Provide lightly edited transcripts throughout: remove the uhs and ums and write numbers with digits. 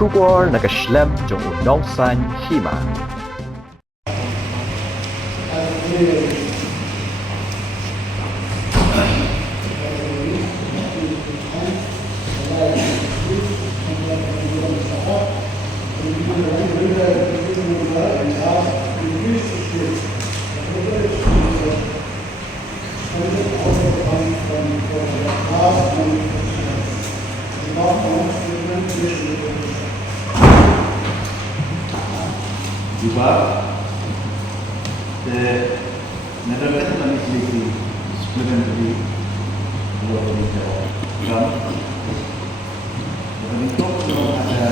bersyukur nak keslem jong undang san hima. Juga negara kita memiliki supplementary law dan itu ada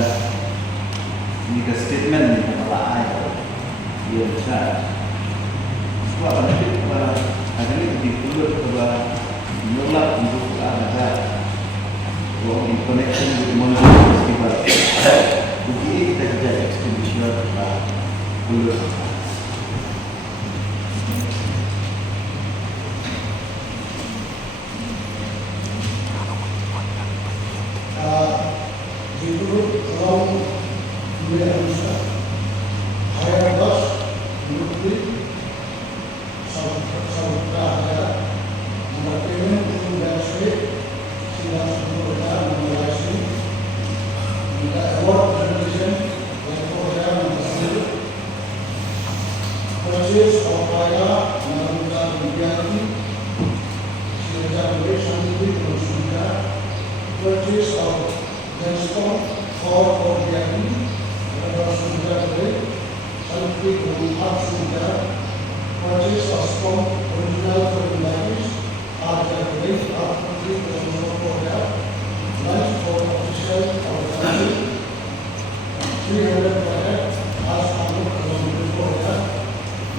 jika statement di kepala ayat dia besar sebab nanti ada ini dipulut kepada menolak untuk ada in connection with Monsoon Festival. Begini kita kerja expenditure pulut. Itu kalau dia bisa hire bus untuk sampai payment untuk dasar sudah sudah memulai dan award presentation yang program tersebut purchase of kaya menentukan biaya sudah boleh sampai sudah purchase of desktop for biaya sudah boleh sampai sudah purchase of strong original fertilizers ada boleh sampai program lunch for official of the country 300 project as under program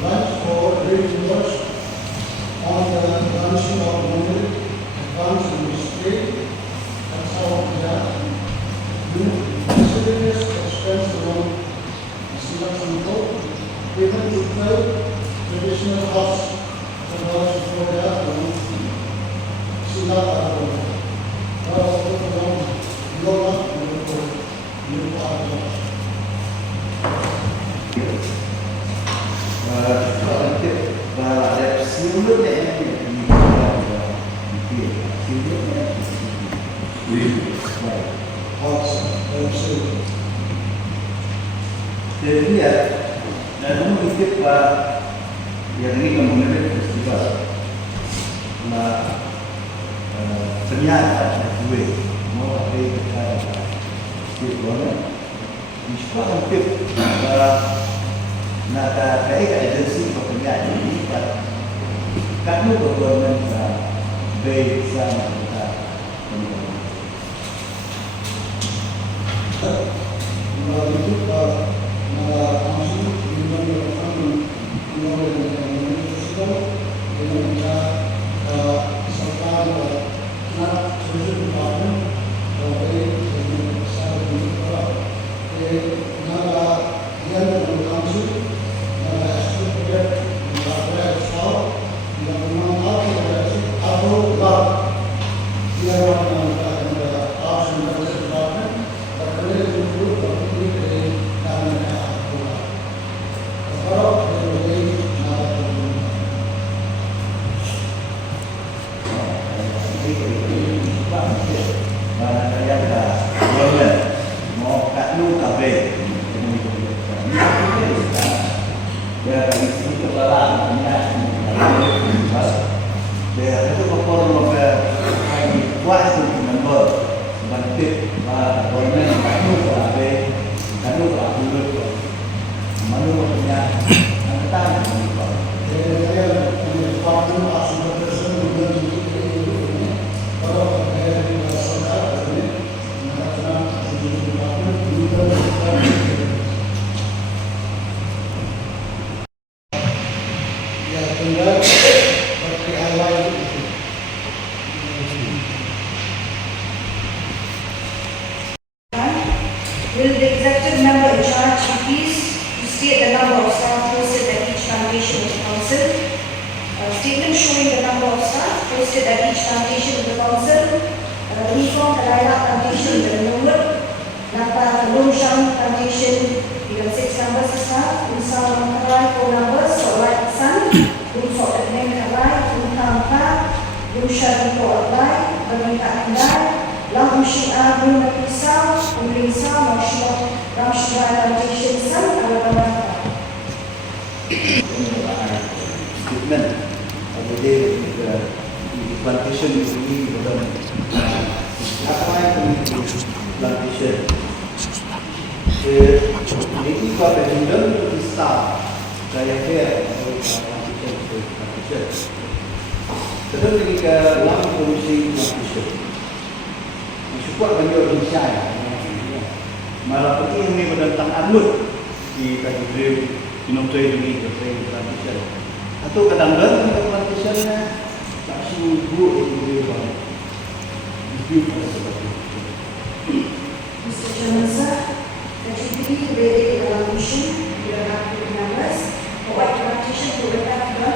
lunch for reviewers on the launching of model advanced industry and some of the miscellaneous expense around Singapore even to 12 traditional house technology program Singapore Jadi ya, dan mengikut yang ini kemudian festival, ternyata gue mau ada kita boleh, istilah hampir nak kayak agensi pekerjaan ini kan lu government baik sama kita. Itu Will the executive member in charge please to state the number of staff posted at each foundation of the council? Statement showing the number of staff posted at each foundation of the council. Uniform Karaila Foundation in the Number, Napa Lumsha Alabama Pisau, Umlingsa, Ramshua Plantation Sun, Alabama. Statement apabila di plantation ini betul apa yang plantation ini kau ada tinggal di start gaya fair plantation terus lagi ke dalam komisi plantation support bagi Indonesia malah penting ini tentang anut di kategori Indonesia ini plantation atau kadang-kadang kita plantationnya tak sungguh itu dia Mr. Chairman, sir, the GP related resolution numbers for white plantation to reflect the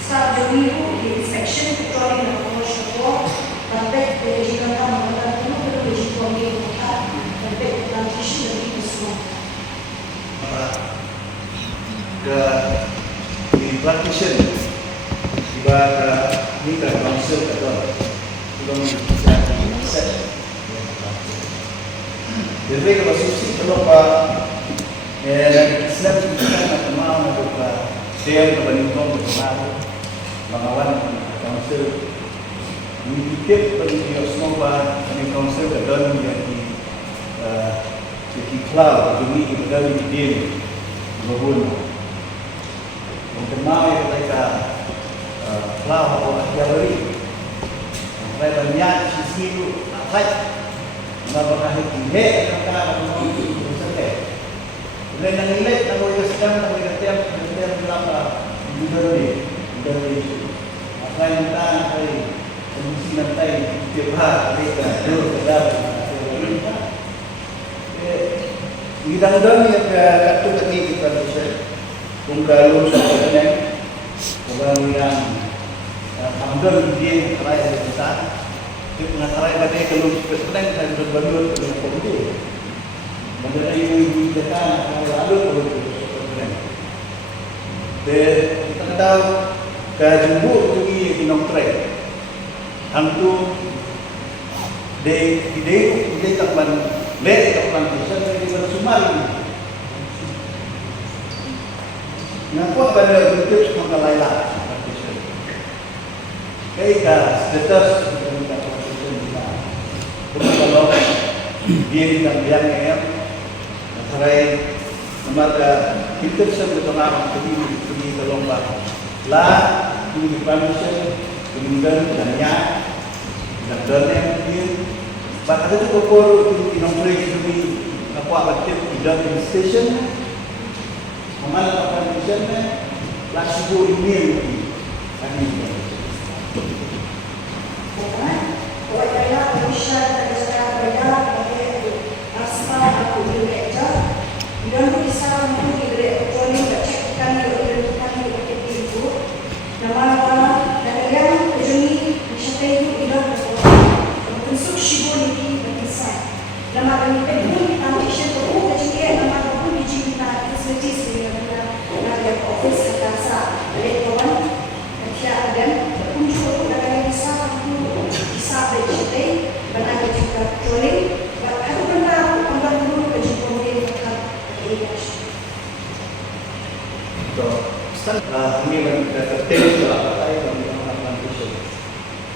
staff Jomiru, the inspection, patrolling of commercial law, perfect the Jikata Mata, the Jikongi, perfect plantation, the people small. Di plantation tiba ni ke council kata belum bisa set jadi kalau susi kalau Islam kita nak mau untuk dia kebanyakan berpengaruh mengawan council mengikut bagi semua kami council kedan yang di cloud ini dari dia berguna Kemau yang mereka cloud atau gallery mereka banyak sisi itu apa mereka tinggi mereka itu selesai dan yang ini kalau kita sedang kita berapa dari apa yang kita hari kondisi nanti tiap hari kita dulu sedang bidang-bidang yang kartu teknik kita bisa kung kalau sa kanya kung yang hamdan dia try ada kita kita try pada kalau spesimen saya berbangun dengan komite mengenai ini kita lalu spesimen kita tahu kajumbu itu inong try hantu de takman le takman bisa di bersumal Nampak pada bentuk semangat lain Kaya status kita kalau dia tidak bilang antara mata kita sebetulnya pergi ke lomba lah di permission kemudian banyak dan yang dia bahkan itu kokor di nomor itu apa aktif di station Mana plantationnya laksiko ini lagi. Buat saya Malaysia dan sekarang berada pada asal aku bekerja. Dan bisa untuk diberi petroli bercekkan itu. Nama-nama dan yang terjuni disyaitan itu tidak berbentuk syibul ini berdesain. Nama kami peduli plantation itu kecil nama kami dicinta facilities office kata oleh kawan dia dan kunjung negara bisa bercerita benar juga trolling aku pernah ambil dulu kerja kemudian so ini tertentu apa yang plantation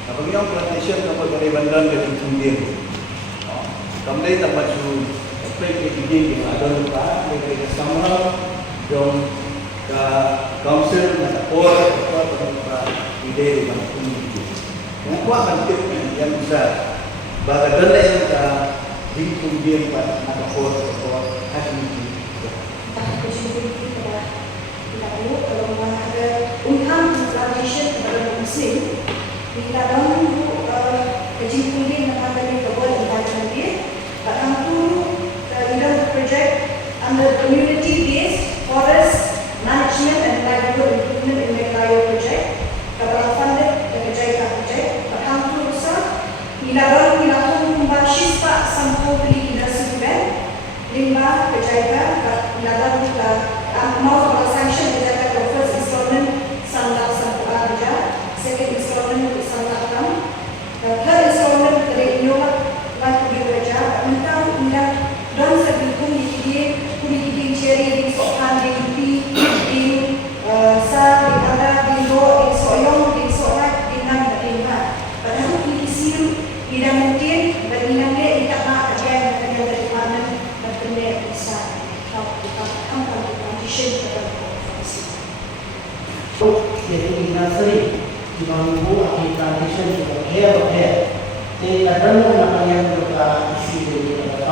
apabila plantation dapat dari bandar ke kemudian kemudian dapat su play ke yang ada lupa mereka sama dong ke council na or apa ide ng community. Kung kuha kan yang bisa baga dala yung di kumbiyan pa nakapor o community. Aku syukur kita lalu kalau ada unham plantation pada Muslim kita dalam kerja kumbiyan nakatali kawal dan dia bahkan tu dalam project under community based forest management and livelihood improvement in Meghalaya project. Kapag funded the Kajayka project, pagkang turusa, nilagang kumbashis pa sampu pili industry lima Kajayka, nilagang amount of sanction Kajayka the first installment sandak sampu arja, second installment sandak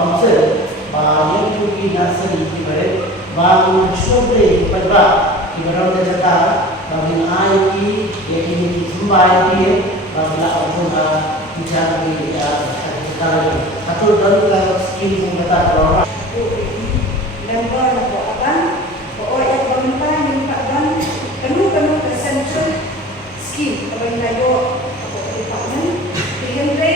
council yang pergi nursery ibarat bang sumber pada ibarat data bagi IT yang ini sembai dia bagi apa bicara di atau dalam skill pun kata orang member na po aban o ay pagmenta yung pagban kanu ka central scheme kabay layo ako department digendre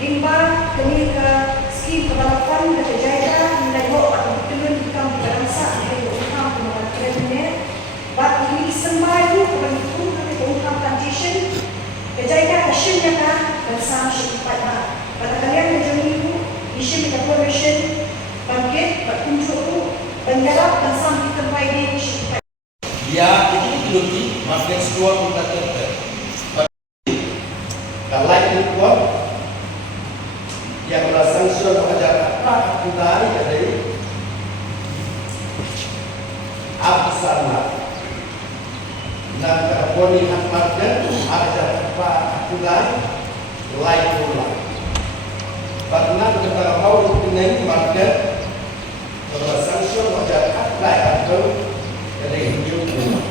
limba kani ka scheme kabalapan na kajaya layo at tulun ikang balansa ay ukang mga trend but ini sembay mo kabay ito kami ukang transition kajaya action niya ka bersama siya na pada kalian na journey mo mission ka corporation bangkit, berkunjung, bergerak dan sambil terbaik di Ya, ini diluti, makin sebuah kita terter. Kalau ini kuat, yang berasal sudah mengajar apa kita dari abisana. Dan kalau ini hakmatnya ada apa kita lain pula. Karena kita tahu ini market sanction wajah apply atau dari hidup rumah.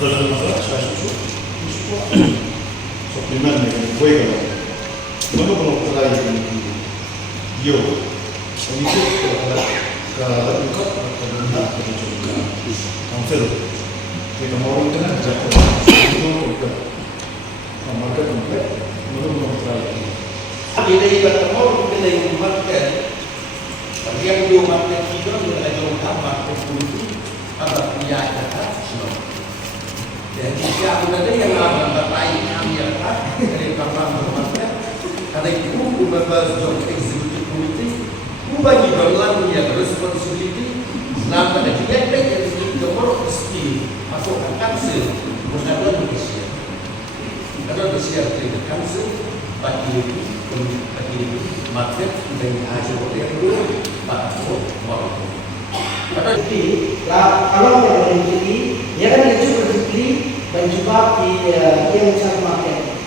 Dalam masalah saya susu suplemen yang boleh kalau belum terlalu tinggi, yo, ini tu kalau ikut atau tidak kita council kita mau dengan jatuh itu market komplek belum terlalu. Bila iba tamo, bila yung market, pag yung market dito, yung yung market politik, ang piyaya ka, dan jika ada yang berbatai kami apa, dari kampung market, ada itu membahas job executive committee, bagi berlaku yang responsibility, nampak ada juga yang dikomor mesti masuk ke council, berkata berusia, kalau berusia dari council, bagi market dan hasil yang dulu tak mau. Jadi kalau yang jadi dia kan itu berarti menjebak di yang sama market.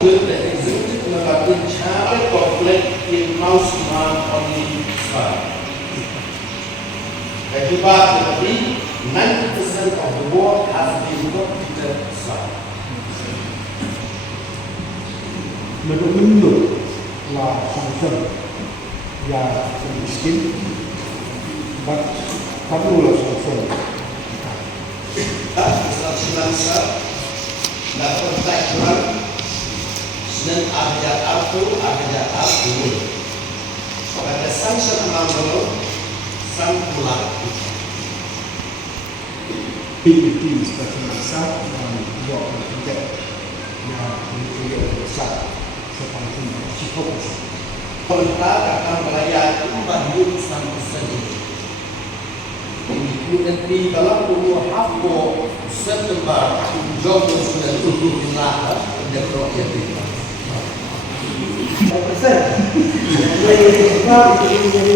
The executive mengambil cara konflik in house demand only side. Menjebak berarti 90% of the world has been completed side. Menurut lah sanction ya miskin, but kamu lah sanction. Bangsa dan kontak orang Senin ada auto ada auto pada sanction amamro sangkulah PPT seperti masa dan buat kontak yang itu besar. Pemerintah akan melayani membantu sampai saja. Ini nanti dalam umur hafo September job sudah tutup di Lahar dan proyek itu. Persen. Jadi sebab itu menjadi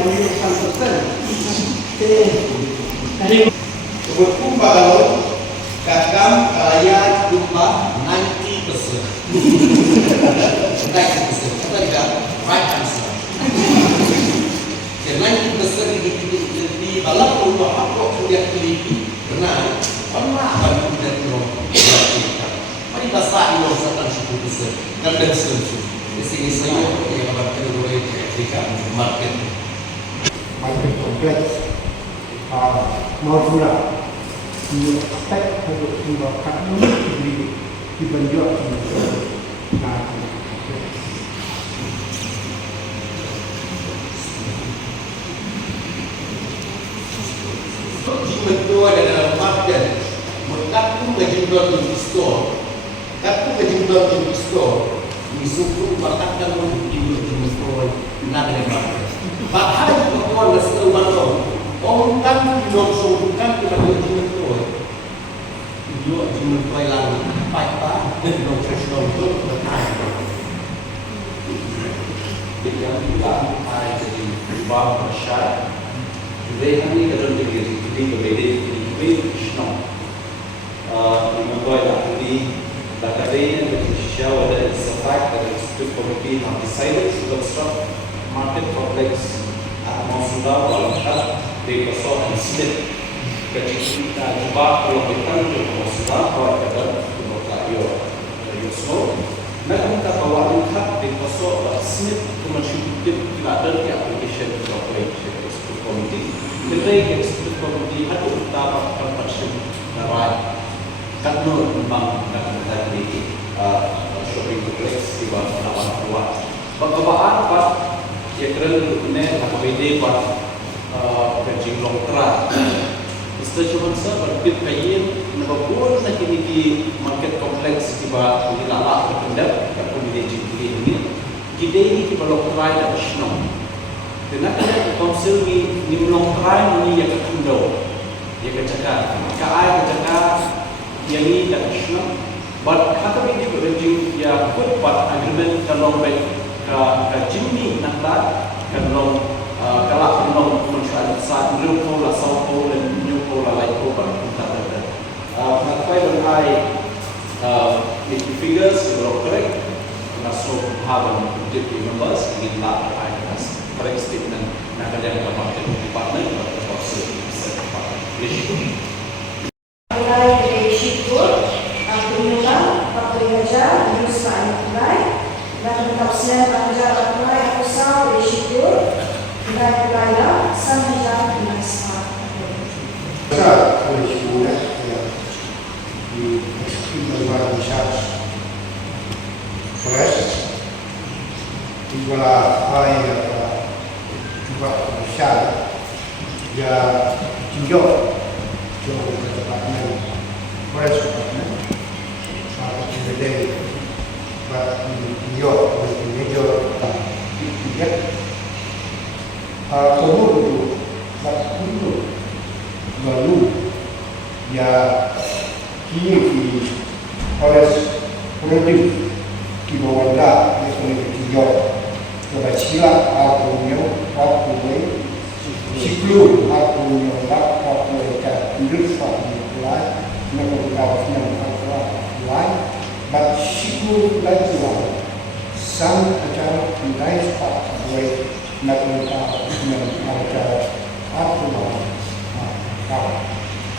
menjadi 100%. Berkumpul kalau kakam kaya jumlah 90%. 90%, kita tidak right answer. Dan 90% di dalam rumah apa kuliah teliti benar, pernah bagi dan orang berlakukan. Mari bahasa Indonesia 10% dan seterusnya. Di sini saya yang berkata oleh Afrika market. Market kompleks, mau pula di aspek untuk membuatkan dibenjok Jumlah dalam market, mengaku jumlah investor, mengaku jumlah investor, misukun berkata untuk jumlah nak ada market. Bahaya kalau ada sesuatu, orang kan belum sungguhkan kepada jumlah dua jumlah lalu, apa dan profesional itu berkata. Yang kita ada jadi bab masyarakat. Today, kami akan berbeda dengan Krishna. Membuat ahli Lakadei and Shishia, whether it's the fact that the executive committee have decided to construct market complex at Monsula, Walaka, Bekasot and Smith. Kajiki Juba, Kolomitan, Monsula, or Kadan, Kumotayo, Yosno. Mekanita Kawalan Kat, Bekasot, Smith, Kumashutif, Kiladan, the application to operate the executive committee. The executive committee had to utama compulsion right. Kanur memang nak tadi shopping complex di bawah lawan kuat. Bagaimana pak ya kerana ini nak beda pak kencing longtra. Istilah cuma seperti kain nampun nak ini market complex di bawah di lalak berpindah kapun di ini. Kita ini di bawah longtra dan snow. Dengan kerana council ni longtra ni yang ketundau, yang kecakar. Kai kecakar yang ini dan Islam, but kata ini berjing ya good part agreement kalau baik ke Jimmy nanti kalau kalau masyarakat saat new pola south pole dan new pola light pole baru kita ada. Nak dan I the figures were correct. So have a deputy members in that I has correct statement. Nak kerja dengan market department atau also department. Mulai dari Syikur, Akunyulang, Pakuyaja, Yusa Ikulai, dan Tausian Pakuyaja Ikulai, Akusau dari Syikur, dan Kulailah, Sanhaja, Inasma. Saya oleh sekolah di Universitas Malaysia. First, di sekolah saya juga Malaysia, dia tunjuk department, forest department, in the day, but in New York was the major get itu, but itu lalu ya kini di forest produce di bawah dah di New York, coba silap aku boleh Siklu aku nyolak aku ikat hidup suatu mulai nak kau yang mulai, but siklu lagi lah. Sang ajar mulai suatu mulai nak kau yang ajar aku lah. Kau.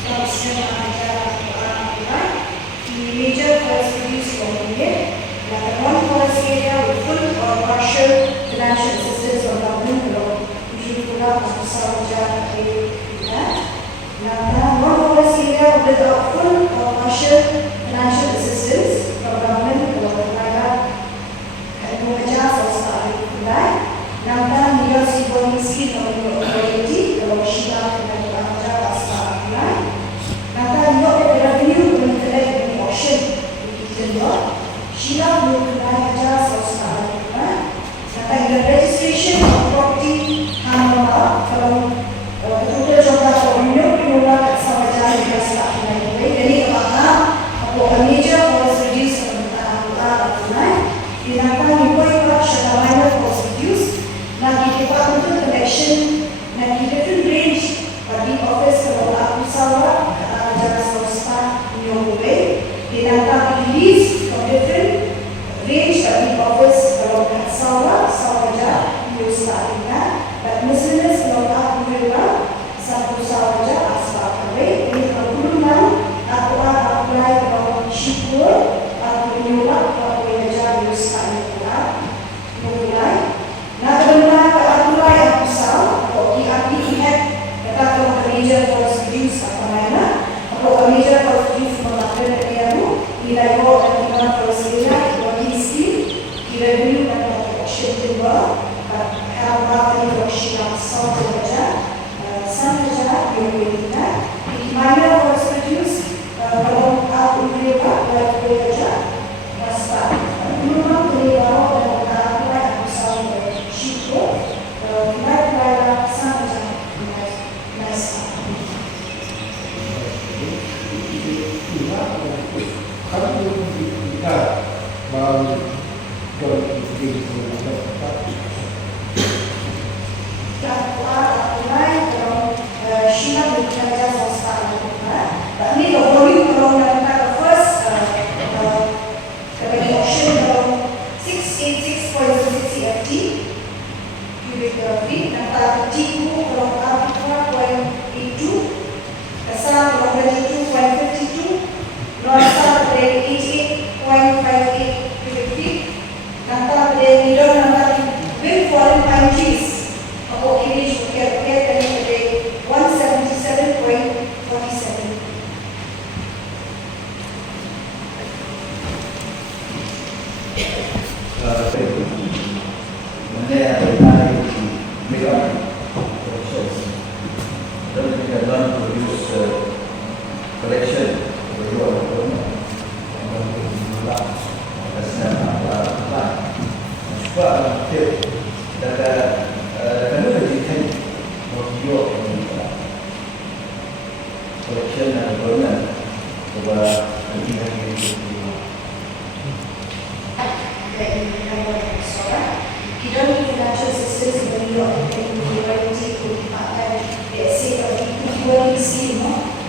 Tausian ajar mulai di major forest produce area, dan one forest area with full or partial financial assistance from government below. Pula Sahaja Nah, one forest area without full or partial financial assistance from government or private mengajar swasta Kulai. Nah, dia sebuah miskin oleh authority kalau Syila dan mengajar swasta Kulai. Nah, dia ada revenue untuk collect auction di Jendela. Syila Kulai ajar swasta Kulai. Nah, the registration of property kalau total jumlah pengunjung pengeluaran sama jalan juga selalu naik. Jadi kalau apa major forest reduce antara tindakan import syariah forest reduce, nak kita untuk connection, nak kita different range bagi office kalau aku salah jalan swasta yang boleh tindakan release from different range bagi office kalau aku salah jalan Yusa but miscellaneous kalau aku berubah satu sahaja asal kawin ini kebetulan aku apply kalau Syikur aku menyulap aku mengajar Yusa mulai nak benar aku apply aku sah aku lihat kata kalau major force reduce apa mana kalau major force reduce melakukan kerjanya nilai kau dan nilai force reduce bagi skill kira-kira dan option kedua Harap ini bersihkan sahaja, sahaja yang kita. Mana forest produce kalau aku berubah lagi bekerja, basta. Memang berubah dan aku aku sahaja Syikur, kita sahaja nice. Kalau kita baru berpikir Syila bekerja swasta ini kalau volume kalau nak first Mana ada menarik di Merah Collections. Dan kita dalam produce collection berdua orang sebab kita kena menjadikan video collection dan berguna kepada hari-hari ini. Kita ni financial assistance in New York and royalty to partner let's say a equal scheme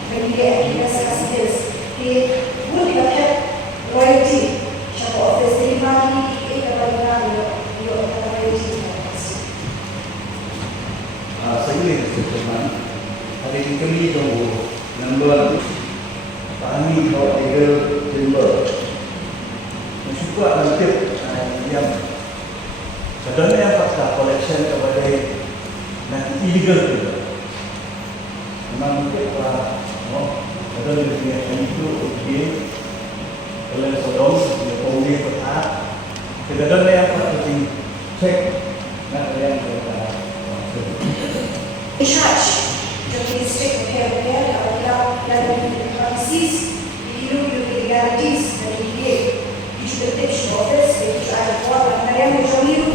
when they are assistance they would have royalty siapa office dari mana bagaimana your royalty. Saya ingin teman ada yang kami tunggu nombor kami kalau legal timber mencukup nanti yang sebenarnya fakta collection kepada nanti illegal juga. Memang mungkin ada lebih itu okey. Kalau sodom dia boleh berhak. Kadang-kadang yang patut cek nak yang In charge the district care about the policies, the legalities that we gave to the protection office, which I thought I am usually